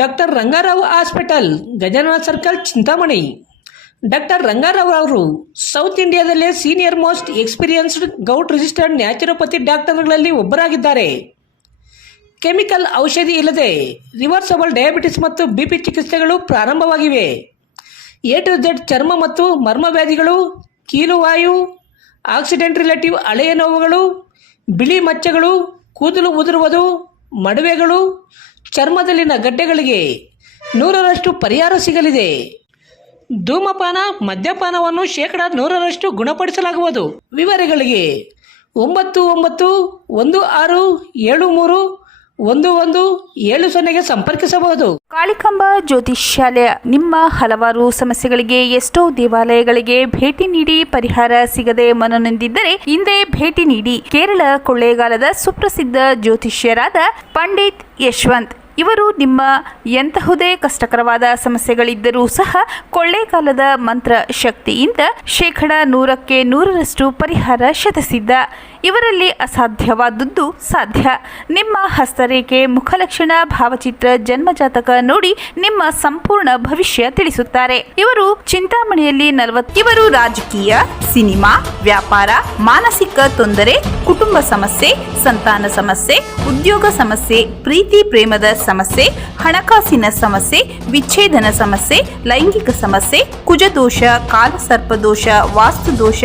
Doctor Rangarao hospital, Gajanana circle, Chintamani. Doctor Rangarao ಅವರು south ಇಂಡಿಯಾದಲ್ಲೇ senior most experienced govt registered naturopathy ಡಾಕ್ಟರ್ಗಳಲ್ಲಿ ಒಬ್ಬರಾಗಿದ್ದಾರೆ. ಕೆಮಿಕಲ್ ಔಷಧಿ ಇಲ್ಲದೆ ರಿವರ್ಸಬಲ್ ಡಯಾಬಿಟಿಸ್ ಮತ್ತು ಬಿಪಿ ಚಿಕಿತ್ಸೆಗಳು ಪ್ರಾರಂಭವಾಗಿವೆ. ಎ ಟು ಝೆಡ್ ಚರ್ಮ ಮತ್ತು ಮರ್ಮವ್ಯಾಧಿಗಳು, ಕೀಲುವಾಯು, ಆಕ್ಸಿಡೆಂಟ್ ರಿಲೇಟಿವ್ ಹಳೆಯ ನೋವುಗಳು, ಬಿಳಿ ಮಚ್ಚಗಳು, ಕೂದಲು ಉದುರುವುದು, ಮಡುವೆಗಳು, ಚರ್ಮದಲ್ಲಿನ ಗಡ್ಡೆಗಳಿಗೆ 100% ಪರಿಹಾರ ಸಿಗಲಿದೆ. ಧೂಮಪಾನ, ಮದ್ಯಪಾನವನ್ನು 100% ಗುಣಪಡಿಸಲಾಗುವುದು. ವಿವರಗಳಿಗೆ 9916731170 ಸಂಪರ್ಕಿಸಬಹುದು. ಕಾಳಿಕಾಂಬ ಜ್ಯೋತಿಷ್ಯಾಲಯ ನಿಮ್ಮ ಹಲವಾರು ಸಮಸ್ಯೆಗಳಿಗೆ ಎಷ್ಟೋ ದೇವಾಲಯಗಳಿಗೆ ಭೇಟಿ ನೀಡಿ ಪರಿಹಾರ ಸಿಗದೆ ಮನನೊಂದಿದ್ದರೆ ಹಿಂದೆ ಭೇಟಿ ನೀಡಿ. ಕೇರಳ ಕೊಳ್ಳೇಗಾಲದ ಸುಪ್ರಸಿದ್ಧ ಜ್ಯೋತಿಷ್ಯರಾದ ಪಂಡಿತ್ ಯಶವಂತ್ ಇವರು ನಿಮ್ಮ ಎಂತಹುದೇ ಕಷ್ಟಕರವಾದ ಸಮಸ್ಯೆಗಳಿದ್ದರೂ ಸಹ ಕೊಳ್ಳೇಗಾಲದ ಮಂತ್ರ ಶಕ್ತಿಯಿಂದ 100% ಪರಿಹಾರ ಶತಸಿದ್ಧ. ಇವರಲ್ಲಿ ಅಸಾಧ್ಯವಾದದ್ದು ಸಾಧ್ಯ. ನಿಮ್ಮ ಹಸ್ತರೇಖೆ, ಮುಖಲಕ್ಷಣ, ಭಾವಚಿತ್ರ, ಜನ್ಮಜಾತಕ ನೋಡಿ ನಿಮ್ಮ ಸಂಪೂರ್ಣ ಭವಿಷ್ಯ ತಿಳಿಸುತ್ತಾರೆ. ಇವರು ಚಿಂತಾಮಣಿಯಲ್ಲಿ 40. ಇವರು ರಾಜಕೀಯ, ಸಿನಿಮಾ, ವ್ಯಾಪಾರ, ಮಾನಸಿಕ ತೊಂದರೆ, ಕುಟುಂಬ ಸಮಸ್ಯೆ, ಸಂತಾನ ಸಮಸ್ಯೆ, ಉದ್ಯೋಗ ಸಮಸ್ಯೆ, ಪ್ರೀತಿ ಪ್ರೇಮದ ಸಮಸ್ಯೆ, ಹಣಕಾಸಿನ ಸಮಸ್ಯೆ, ವಿಚ್ಛೇದನ ಸಮಸ್ಯೆ, ಲೈಂಗಿಕ ಸಮಸ್ಯೆ, ಕುಜದೋಷ, ಕಾಲಸರ್ಪದೋಷ, ವಾಸ್ತುದೋಷ,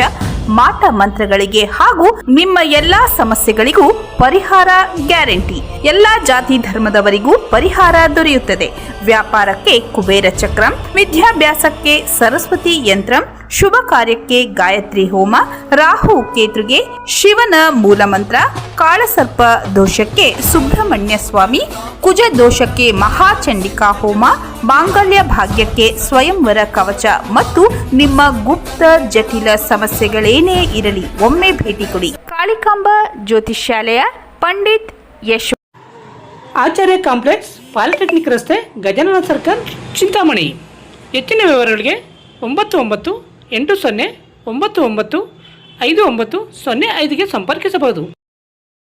ಮಾಟ ಮಂತ್ರಗಳಿಗೆ ಹಾಗೂ ನಿಮ್ಮ ಎಲ್ಲಾ ಸಮಸ್ಯೆಗಳಿಗೂ ಪರಿಹಾರ ಗ್ಯಾರಂಟಿ. ಎಲ್ಲಾ ಜಾತಿ ಧರ್ಮದವರಿಗೂ ಪರಿಹಾರ ದೊರೆಯುತ್ತದೆ. ವ್ಯಾಪಾರಕ್ಕೆ ಕುಬೇರ ಚಕ್ರಂ, ವಿದ್ಯಾಭ್ಯಾಸಕ್ಕೆ ಸರಸ್ವತಿ ಯಂತ್ರಂ, ಶುಭ ಕಾರ್ಯಕ್ಕೆ ಗಾಯತ್ರಿ ಹೋಮ, ರಾಹು ಕೇತುಗೆ ಶಿವನ ಮೂಲಮಂತ್ರ, ಕಾಳಸರ್ಪ ದೋಷಕ್ಕೆ ಸುಬ್ರಹ್ಮಣ್ಯ ಸ್ವಾಮಿ, ಕುಜ ದೋಷಕ್ಕೆ ಮಹಾಚಂಡಿಕಾ ಹೋಮ, ಮಾಂಗಲ್ಯ ಭಾಗ್ಯಕ್ಕೆ ಸ್ವಯಂವರ ಕವಚ ಮತ್ತು ನಿಮ್ಮ ಗುಪ್ತ ಜಟಿಲ ಸಮಸ್ಯೆಗಳೇನೇ ಇರಲಿ ಒಮ್ಮೆ ಭೇಟಿ ಕೊಡಿ. ಕಾಳಿಕಾಂಬ ಜ್ಯೋತಿಷ್ಯಾಲಯ, ಪಂಡಿತ್ ಯಶವಂತ್, ಆಚಾರ್ಯ ಕಾಂಪ್ಲೆಕ್ಸ್, ಪಾಲಿಟೆಕ್ನಿಕ್ ರಸ್ತೆ, ಗಜಾನನ ಸರ್ಕಲ್, ಚಿಂತಾಮಣಿ. ಹೆಚ್ಚಿನ ವಿವರಗಳಿಗೆ 9980995905 ಸಂಪರ್ಕಿಸಬಹುದು.